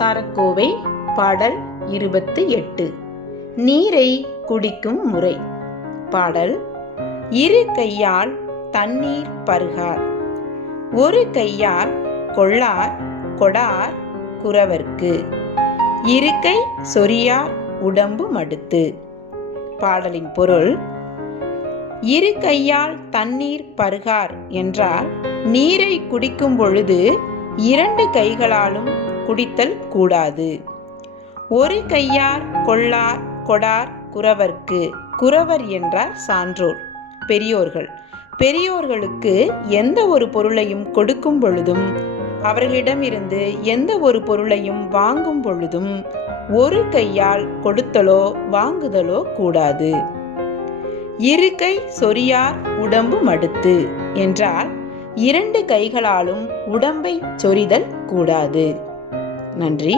ஆசாரக்கோவை பாடல் இருபத்து எட்டு. நீரை குடிக்கும் முறை. பாடல் இரு கையால் தண்ணீர் பருகார். ஒரு கையால் கொள்ளார் கொடார் குறவர்க்கு. இருக்கை சொரியார் உடம்பு மடுத்து. பாடலின் பொருள் இரு கையால் தண்ணீர் பருகார் என்றால் நீரை குடிக்கும் பொழுது இரண்டு கைகளாலும் குடித்தல் கூடாது. ஒரு கையார் கொள்ளார் கொடார் குறவர்க்கு குறவர் என்றார் சான்றோர் பெரியோர்கள். பெரியோர்களுக்கு எந்த ஒரு பொருளையும் கொடுக்கும் பொழுதும் அவர்களிடமிருந்து எந்த ஒரு பொருளையும் வாங்கும் பொழுதும் ஒரு கையால் கொடுத்தலோ வாங்குதலோ கூடாது. இருக்கை சொரியார் உடம்பு மடுத்து என்றால் இரண்டு கைகளாலும் உடம்பை சொரிதல் கூடாது. நன்றி.